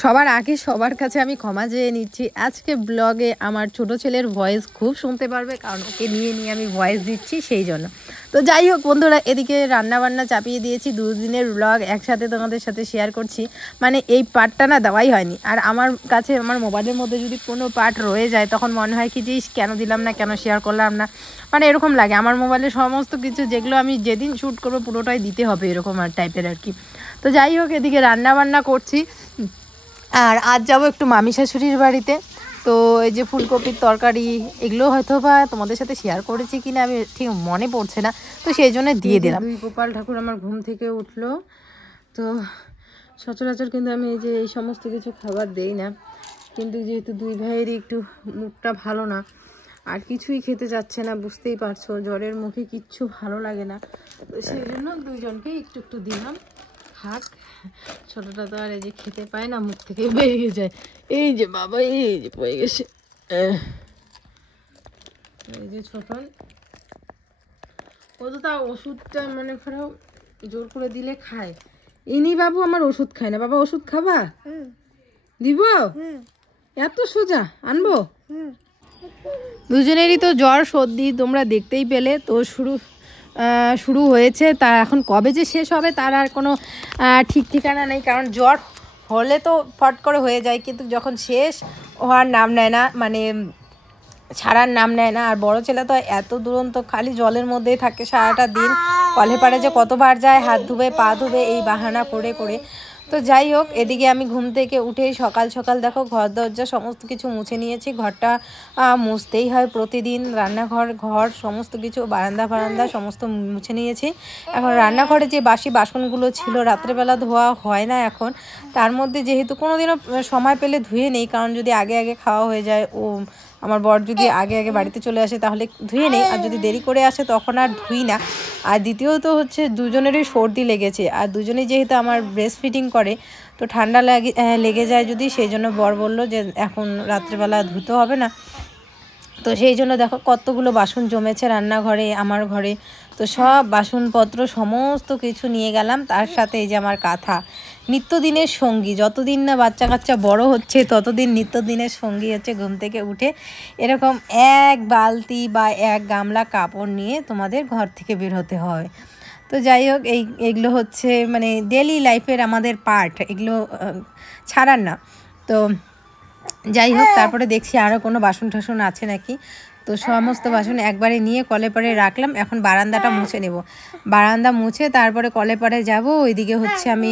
সবার আগে সবার কাছে আমি ক্ষমা চেয়ে নিচ্ছি। আজকে ব্লগে আমার ছোট ছেলের ভয়েস খুব শুনতে পারবে, কারণ ওকে নিয়ে আমি ভয়েস দিচ্ছি সেই জন্য। তো যাই হোক বন্ধুরা, এদিকে রান্নাবান্না চাপিয়ে দিয়েছি, 2 দিনের ব্লগ একসাথে তোমাদের সাথে শেয়ার করছি। মানে এই পার্টটা না দেওয়াই হয়নি, আর আমার কাছে আমার মোবাইলের মধ্যে যদি কোনো পার্ট রয়ে যায় তখন মনে হয় কি যে কেন দিলাম না, কেন শেয়ার করলাম না, মানে এরকম লাগে। আমার মোবাইলে সমস্ত কিছু যেগুলো আমি যেদিন শ্যুট করবো পুরোটাই দিতে হবে, এরকম আর টাইপের আর কি। তো যাই হোক, এদিকে রান্নাবান্না করছি। আর আজ যাবো একটু মামি শাশুড়ির বাড়িতে। তো এই যে ফুলকপির তরকারি, এগুলো হয়তো বা তোমাদের সাথে শেয়ার করেছি কিনা আমি ঠিক মনে পড়ছে না, তো সেই জন্য দিয়ে দিলাম। গোপাল ঠাকুর আমার ঘুম থেকে উঠলো। তো সচরাচর কিন্তু আমি এই যে এই সমস্ত কিছু খাবার দেই না, কিন্তু যেহেতু 2 ভাইয়েরই একটু মুখটা ভালো না, আর কিছুই খেতে যাচ্ছে না, বুঝতেই পারছো, জ্বরের মুখে কিচ্ছু ভালো লাগে না, তো সেই জন্য 2 জনকে একটু একটু দিলাম। থাক, ছোটটা তো আর এই যে খেতে পায় না, মুখ থেকে বেরিয়ে যায়। এই যে বাবা, এই যে পড়ে গেছে, এই যে ছোটন, ও তো তার ওষুধটা মনে করো জোর করে দিলে খায়। ইনি বাবু আমার ওষুধ খায় না। বাবা ওষুধ খাবা? দিব? এত সোজা আনবো? দুজনেরই তো জ্বর সর্দি তোমরা দেখতেই পেলে। তো শুরু হয়েছে, তা এখন কবে যে শেষ হবে তার আর কোনো ঠিক ঠিকানা নেই, কারণ জ্বর হলে তো ফট করে হয়ে যায়, কিন্তু যখন শেষ হওয়ার নাম নেয় না, মানে ছাড়ার নাম নেয় না। আর বড় ছেলে তো এত দুরন্ত, খালি জলের মধ্যেই থাকে সারাটা দিন, কলে পাড়ে যে কতবার যায়, হাত ধুবে পা ধুবে এই বাহানা করে করে। তো যাই হোক, এদিকে আমি ঘুম থেকে উঠেই সকাল সকাল দেখো ঘর দরজা সমস্ত কিছু মুছে নিয়েছি। ঘরটা মুছতেই হয় প্রতিদিন, ঘর সমস্ত কিছু, বারান্দা সমস্ত মুছে নিয়েছি। এখন রান্নাঘরে যে বাসি বাসনগুলো ছিল রাত্রেবেলা ধোয়া হয় না এখন, তার মধ্যে যেহেতু কোনোদিনও সময় পেলে ধুয়ে নেই, কারণ যদি আগে আগে খাওয়া হয়ে যায়, আমার বর যদি আগে আগে বাড়িতে চলে আসে তাহলে ধুয়ে নেই, আর যদি দেরি করে আসে তখন আর ধুই না। আর দ্বিতীয়ত হচ্ছে দুজনেরই সর্দি লেগেছে, আর দুজনেই যেহেতু আমার ব্রেস্ট ফিডিং করে, তো ঠান্ডা লেগে যায় যদি, সেই জন্য বর বলল যে এখন রাত্রেবেলা ধুতে হবে না। তো সেই জন্য দেখো কতগুলো বাসন জমেছে রান্নাঘরে, আমার ঘরে। তো সব বাসনপত্র সমস্ত কিছু নিয়ে গেলাম, তার সাথে এই যে আমার কাঁথা, নিত্যদিনের সঙ্গী। যতদিন না বাচ্চা কাচ্চা বড় হচ্ছে ততদিন নিত্যদিনের সঙ্গী হচ্ছে ঘুম থেকে উঠে এরকম 1 বালতি বা 1 গামলা কাপড় নিয়ে তোমাদের ঘর থেকে বের হতে হয়। তো যাই হোক, এগুলো হচ্ছে মানে ডেলি লাইফের আমাদের পার্ট, এগুলো ছাড়ার না। তো যাই হোক, তারপরে দেখছি আরও কোনো বাসন টাসন আছে নাকি। তো সমস্ত বাসন একবারে নিয়ে কলে পাড়ে রাখলাম। এখন বারান্দাটা মুছে নেব, বারান্দা মুছে তারপরে কলে পাড়ে যাবো। ওইদিকে হচ্ছে আমি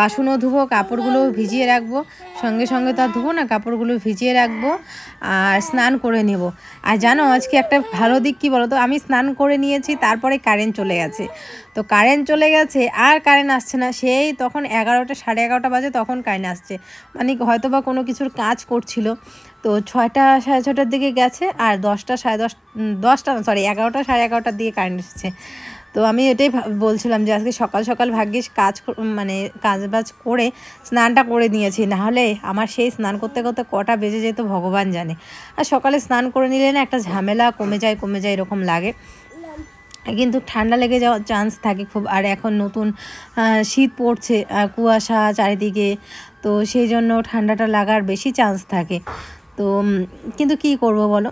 বাসনও ধুবো, কাপড়গুলো ভিজিয়ে রাখবো, সঙ্গে সঙ্গে তো আর ধুবো না, কাপড়গুলো ভিজিয়ে রাখবো আর স্নান করে নেব। আর জানো আজকে একটা ভালো দিক কী বলো তো, আমি স্নান করে নিয়েছি, তারপরে কারেন্ট চলে গেছে। তো কারেন্ট চলে গেছে আর কারেন্ট আসছে না, সেই তখন 11টা 11:30 বাজে তখন কারেন্ট আসছে, মানে হয়তো বা কোনো কিছুর কাজ করছিল। তো 6টা 6:30টার দিকে গেছে, আর 10টা 11টা 11:30টার দিকে কারেন্ট এসেছে। তো আমি এটাই বলছিলাম যে আজকে সকাল সকাল ভাগ্যিস কাজবাজ করে স্নানটা করে নিয়েছি, নাহলে আমার সেই স্নান করতে করতে কটা বেজে যেত ভগবান জানে। আর সকালে স্নান করে নিলে না একটা ঝামেলা কমে যায় এরকম লাগে, কিন্তু ঠান্ডা লেগে যাওয়ার চান্স থাকে খুব। আর এখন নতুন শীত পড়ছে, কুয়াশা চারিদিকে, তো সেই জন্য ঠান্ডাটা লাগার বেশি চান্স থাকে। তো কিন্তু কি করব বলো,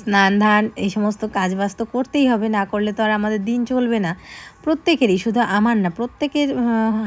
স্নান ধান এই সমস্ত কাজবাজ তো করতেই হবে, না করলে তো আর আমাদের দিন চলবে না। প্রত্যেকেরই, শুধু আমার না, প্রত্যেকের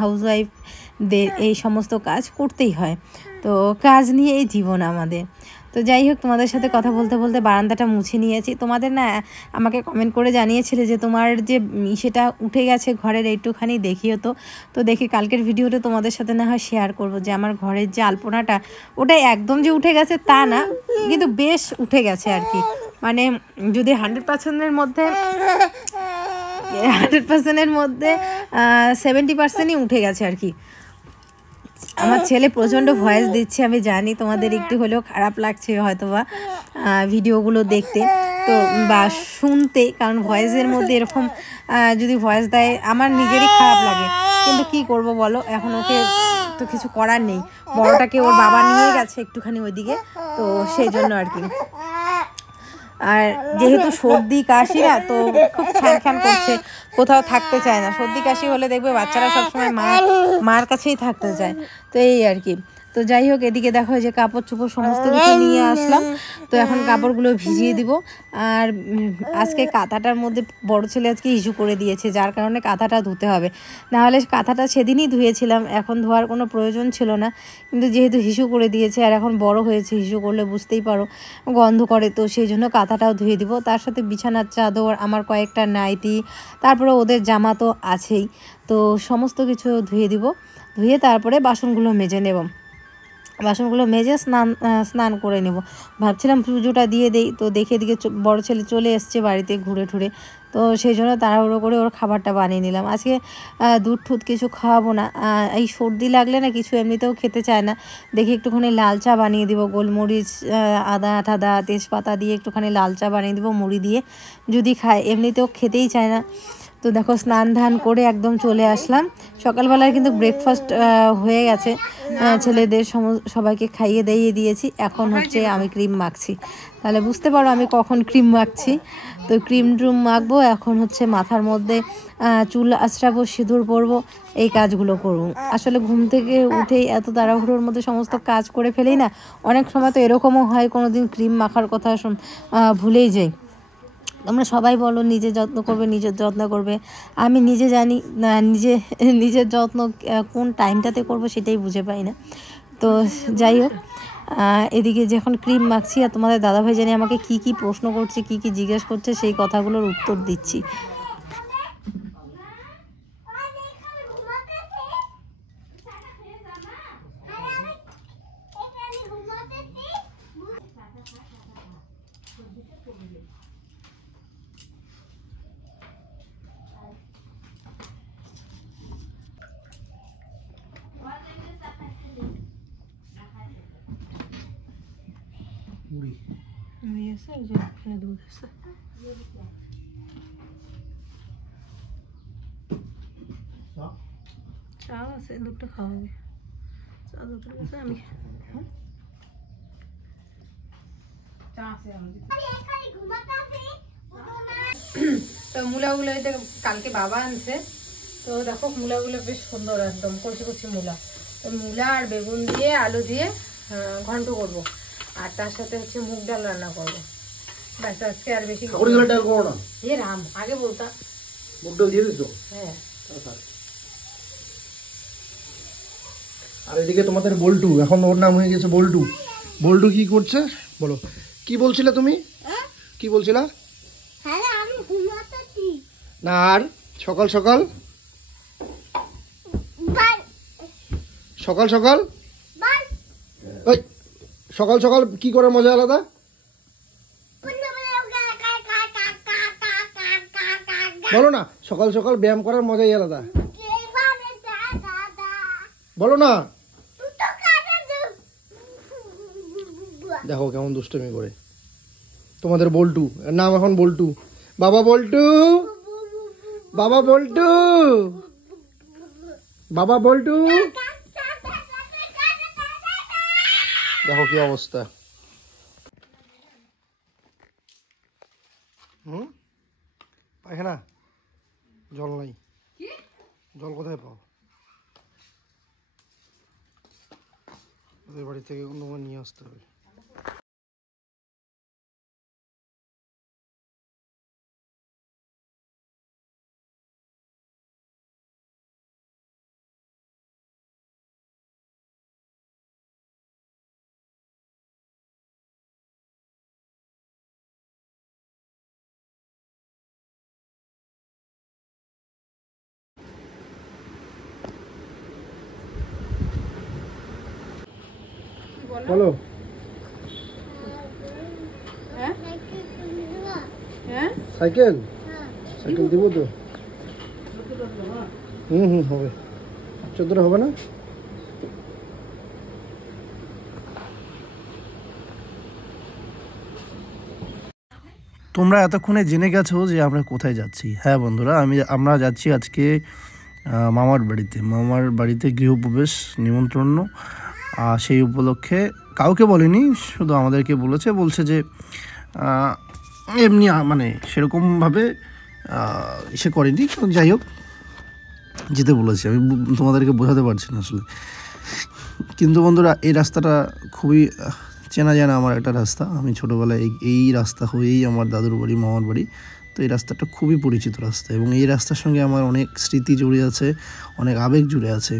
হাউসওয়াইফদের এই সমস্ত কাজ করতেই হয়। তো কাজ নিয়ে এই জীবন আমাদের। তো যাই হোক, তোমাদের সাথে কথা বলতে বলতে বারান্দাটা মুছে নিয়েছি। তোমাদের না আমাকে কমেন্ট করে জানিয়েছিলে যে তোমার যে সেটা উঠে গেছে ঘরের, একটুখানি দেখিও। তো দেখি কালকের ভিডিওটা তোমাদের সাথে না হয় শেয়ার করব, যে আমার ঘরের যে আলপনাটা, ওটা একদম যে উঠে গেছে তা না, কিন্তু বেশ উঠে গেছে আর কি। মানে যদি 100%-এর মধ্যে 70%-ই উঠে গেছে আর কি। আমার ছেলে প্রচণ্ড ভয়েস দিচ্ছে, আমি জানি তোমাদের একটু হলেও খারাপ লাগছে হয়তোবা ভিডিওগুলো দেখতে তো বা শুনতে, কারণ ভয়েসের মধ্যে এরকম যদি ভয়েস দেয় আমার নিজেরই খারাপ লাগে, কিন্তু কি করব বলো, এখন ওকে তো কিছু করার নেই। বড়টাকে ওর বাবা নিয়ে গেছে একটুখানি ওইদিকে, তো সেই জন্য আর কি। আর যেহেতু সর্দি কাশি না, তো খুব খ্যান খ্যান করছে, কোথাও থাকতে চায় না। সর্দি কাশি হলে দেখবে বাচ্চারা সবসময় মার কাছেই থাকতে চায়। তো এই আর কি। তো যাই হোক, এদিকে দেখো যে কাপড় চোপড় সমস্ত কিছু নিয়ে আসলাম। তো এখন কাপড়গুলো ভিজিয়ে দিব। আর আজকে কাঁথাটার মধ্যে বড় ছেলে আজকে ইস্যু করে দিয়েছে, যার কারণে কাঁথাটা ধুতে হবে। নাহলে কাঁথাটা সেদিনই ধুয়েছিলাম, এখন ধোয়ার কোনো প্রয়োজন ছিল না। কিন্তু যেহেতু হিসু করে দিয়েছে আর এখন বড় হয়েছে, হিসু করলে বুঝতেই পারো গন্ধ করে, তো সেই জন্য কাঁথাটাও ধুয়ে দিব। তার সাথে বিছানার চাদর, আমার কয়েকটা নাইটি, তারপরে ওদের জামা তো আছেই। তো সমস্ত কিছু ধুয়ে দিব। ধুয়ে তারপরে বাসনগুলো মেজে নেব। বাসনগুলো মেজে স্নান করে নেব। ভাবছিলাম পুজোটা দিয়ে দেই, তো দেখে দিকে বড় ছেলে চলে এসছে বাড়িতে ঘুরে ঠুরে, তো সেই জন্য তাড়াহুড়ো করে ওর খাবারটা বানিয়ে নিলাম। আজকে দুধ ঠুধ কিছু খাওয়াবো না, এই সর্দি লাগলে না কিছু এমনিতেও খেতে চায় না। দেখি একটুখানি লাল চা বানিয়ে দিব, গোলমরিচ, আদা ঠাদা, তেজপাতা দিয়ে একটুখানি লাল চা বানিয়ে দিব মুড়ি দিয়ে, যদি খায়। এমনিতেও খেতেই চায় না। তো দেখো স্নান ধান করে একদম চলে আসলাম। সকালবেলায় কিন্তু ব্রেকফাস্ট হয়ে গেছে, ছেলেদের সবাইকে খাইয়ে দাইয়ে দিয়েছি। এখন হচ্ছে আমি ক্রিম মাখছি, তাহলে বুঝতে পারো আমি কখন ক্রিম মাখছি। তো ক্রিম ট্রুম মাখবো, এখন হচ্ছে মাথার মধ্যে চুল আঁচড়াবো, সিঁদুর পরবো, এই কাজগুলো করবো। আসলে ঘুম থেকে উঠেই এত তাড়াহুড়োর মধ্যে সমস্ত কাজ করে ফেলেই না, অনেক সময় তো এরকমও হয় কোনো দিন ক্রিম মাখার কথা ভুলেই যাই। তোমরা সবাই বলো নিজের যত্ন করবে, নিজের যত্ন করবে। আমি নিজে জানি নিজের যত্ন কোন টাইমটাতে করব সেটাই বুঝে পাই না। তো যাই হোক, এদিকে যখন ক্রিম মাখছি আর তোমাদের দাদাভাই জানি আমাকে কি কি প্রশ্ন করছে, কি কি জিজ্ঞেস করছে, সেই কথাগুলোর উত্তর দিচ্ছি। দুধ আছে, চা আছে, দুধটা খাওয়াবে। চা দুধের কাছে আমি তো মূলাগুলো এটা কালকে বাবা আনছে। তো দেখো মূলাগুলো বেশ সুন্দর, একদম কচি কচি মূলা। তো মূলা আর বেগুন দিয়ে আলু দিয়ে ঘন্ট করব, আর তার সাথে হচ্ছে মুগ ডাল রান্না করবো। ব্যাস, আজকে আর বেশি ডাল করবো না। এ রাম, আগে বলতাম। মুগ ডাল দিয়ে দিছো? হ্যাঁ। আর এদিকে তোমাদের বল্টু, এখন ওর নাম হয়ে গেছে বল্টু। বল্টু কি করছে বলো? কি বলছিলে তুমি? কি বলছিলা? না, আর সকাল সকাল সকাল সকাল ওই সকাল সকাল কি করে মজা আলাদা? বলো না, সকাল সকাল ব্যায়াম করার মজাই আলাদা। বলো না। দেখো কেমন দুষ্টমি করে তোমাদের বল্টু। নাম এখন বল্টু। বাবা বল্টু, বাবা বল্টু, বাবা বল্টু। দেখো কি অবস্থা। পায়খানা জল নাই, জল কোথায় পাও? ওদের বাড়ি থেকে তোমার নিয়ে আসতে হবে। বলো। সাইকেল, সাইকেল দিব তো। হবে। 14 হবে না? তোমরা এতক্ষণে জেনে গেছো যে আমরা কোথায় যাচ্ছি। হ্যাঁ বন্ধুরা, আমরা যাচ্ছি আজকে মামার বাড়িতে গৃহপ্রবেশ নিমন্ত্রণ। সেই উপলক্ষে কাউকে বলেনি, শুধু আমাদেরকে বলছে যে এমনি মানে সেরকমভাবে সে করেনি, যাই হোক যেতে বলেছি। আমি তোমাদেরকে বোঝাতে পারছি না আসলে। কিন্তু বন্ধুরা এই রাস্তাটা খুবই চেনা জানা আমার একটা রাস্তা। আমি ছোটোবেলায় এই রাস্তা হয়েই আমার দাদুর বাড়ি, মামার বাড়ি। তো এই রাস্তাটা খুবই পরিচিত রাস্তা এবং এই রাস্তার সঙ্গে আমার অনেক স্মৃতি জড়িয়ে আছে, অনেক আবেগ জুড়ে আছে।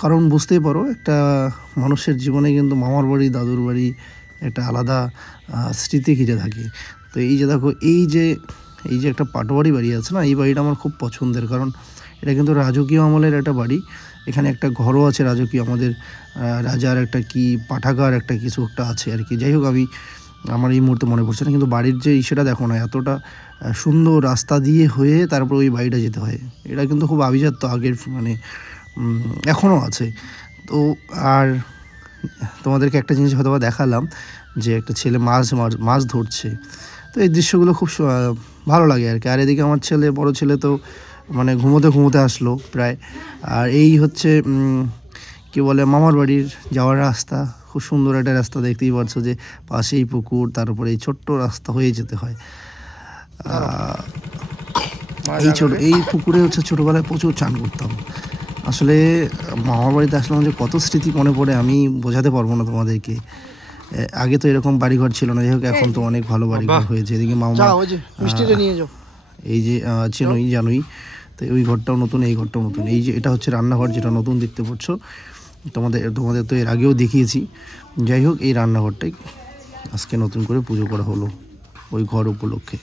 কারণ বুঝতেই পারো একটা মানুষের জীবনে কিন্তু মামার বাড়ি, দাদুর বাড়ি একটা আলাদা স্মৃতি ঘিরে থাকে। তো এই যে দেখো এই যে একটা পাটোয়ারি বাড়ি আছে না, এই বাড়িটা আমার খুব পছন্দের। কারণ এটা কিন্তু রাজকীয় আমলের একটা বাড়ি। এখানে একটা ঘরও আছে রাজকীয়, আমাদের রাজার একটা কি পাঠাগার একটা কিছু একটা আছে আর কি। যাই হোক আমার এই মুহূর্তে মনে পড়ছে না, কিন্তু বাড়ির যে সেটা দেখো না, এতটা সুন্দর রাস্তা দিয়ে হয়ে তারপর ওই বাড়িটা যেতে হয়। এটা কিন্তু খুব আভিজাত্য আগের, মানে এখনও আছে। তো আর তোমাদেরকে একটা জিনিস হয়তো দেখালাম যে একটা ছেলে মাছ ধরছে। তো এই দৃশ্যগুলো খুব ভালো লাগে আর কি। আর এদিকে আমার বড় ছেলে তো মানে ঘুমোতে আসলো প্রায়। আর এই হচ্ছে কি বলে মামার বাড়ির যাওয়ার রাস্তা। খুব সুন্দর একটা রাস্তা, দেখতেই পাচ্ছ যে পাশেই পুকুর, তার উপরে এই ছোট্ট রাস্তা হয়ে যেতে হয়। এই পুকুরে হচ্ছে ছোটোবেলায় প্রচুর চান করতাম। আসলে মামার বাড়িতে আসলাম যে কত স্মৃতি মনে পড়ে আমি বোঝাতে পারবো না তোমাদেরকে। আগে তো এরকম বাড়িঘর ছিল না, যাই হোক এখন তো অনেক ভালো বাড়িঘর হয়েছে। এদিকে মামা এই যে জানোই তো ওই ঘরটাও নতুন, এই ঘরটাও নতুন। এই যে এটা হচ্ছে রান্নাঘর, যেটা নতুন দেখতে পাচ্ছ। তোমাদের তো এর আগেও দেখিয়েছি। যাই হোক এই রান্নাঘরটাই আজকে নতুন করে পুজো করা হলো ওই ঘর উপলক্ষে।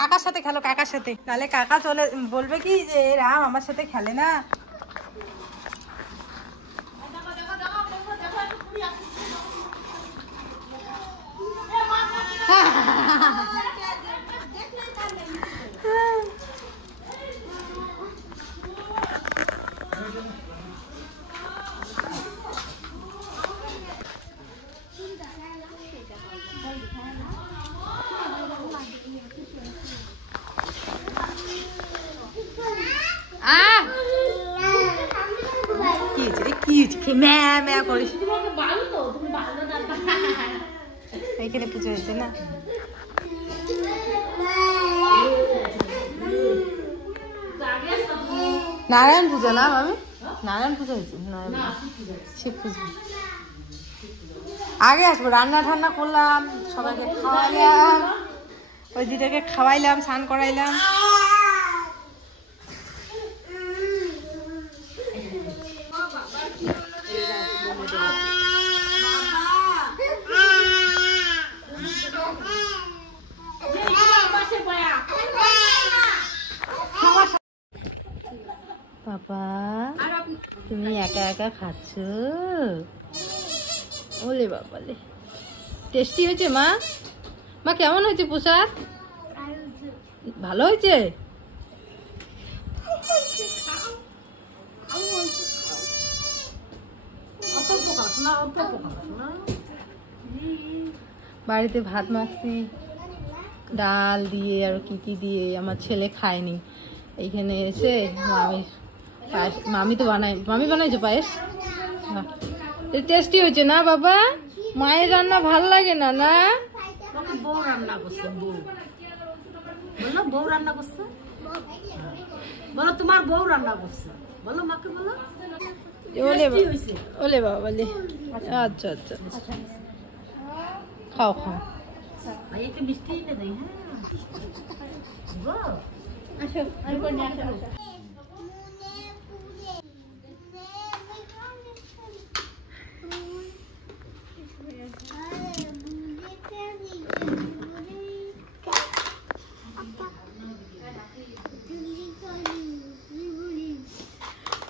কাকার সাথে খেলো, কাকার সাথে, তাহলে কাকা চলে বলবে কি যে রাম আমার সাথে খেলে না। এখানে পুজো হয়েছে না, নারায়ণ পূজা না মামি, নারায়ণ পূজা হয়েছে, শিব পুজো। আগে আসবো, রান্না ঠান্না করলাম, সবাইকে খাওয়াইলাম, ওই দিদাকে খাওয়াইলাম, স্নান করাইলাম। বাবা তুমি একা একা খাচ্ছ? ওলে বাবালে, টেস্টি হয়েছে মা? মা কেমন হয়েছে প্রসাদ? ভালো হয়েছে? বাড়িতে ভাত মাখছি ডাল দিয়ে আর কি কি দিয়ে, আমার ছেলে খায়নি। এইখানে এসে মামি তো মামি বানাইছো পায়েস, টেস্টি হয়েছে না বাবা? মায়ের রান্না ভাল লাগে না? না বউ রান্না করছে, বউ রান্না করছে, বলো তোমার বউ রান্না করছে, বলো মাকে বলো। ওলে বাবা বলে, আচ্ছা আচ্ছা খাও খাও। ভাইয়াকে মিষ্টি এনে দেয়। হ্যাঁ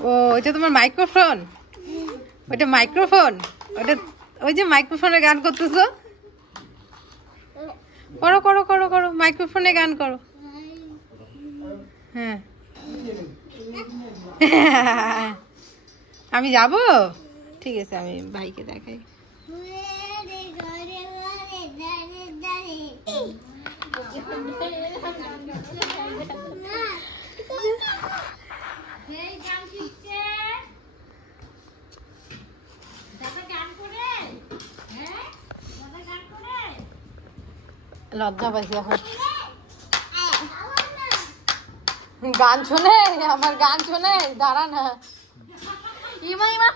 ও এটা তোমার মাইক্রোফোন? ওইটা মাইক্রোফোন, ওটা ওই যে মাইক্রোফোনে গান করতেছো, করো করো করো করো, মাইক্রোফোনে গান করো। হ্যাঁ আমি যাব, ঠিক আছে আমি ভাইকে দেখাই। লজ্জা পাইছি এখন গান শোনে, আমার গান শোনে, দাঁড়া না। ইমা ইমা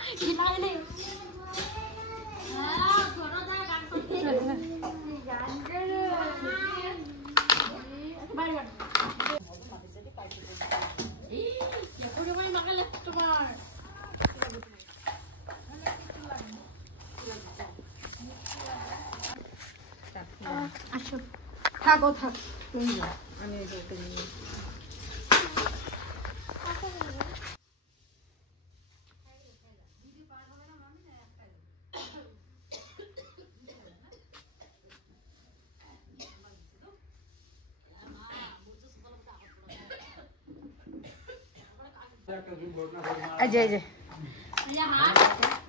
থাকো থাক, আমি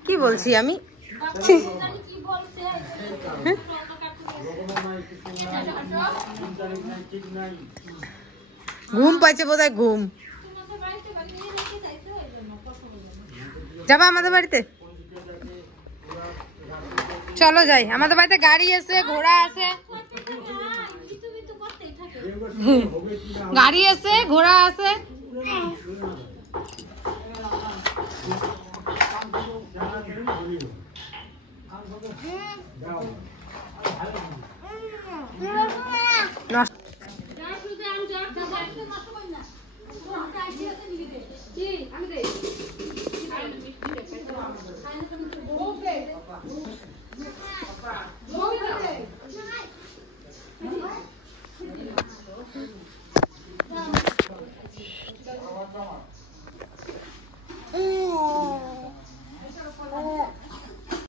কি বলছি আমি? ঘুম পাইছে বোধহয়, ঘুম। যাবা আমাদের বাড়িতে? চলো যাই, আমাদের বাড়িতে গাড়ি আছে, ঘোড়া আছে, গাড়ি আছে, ঘোড়া আছে।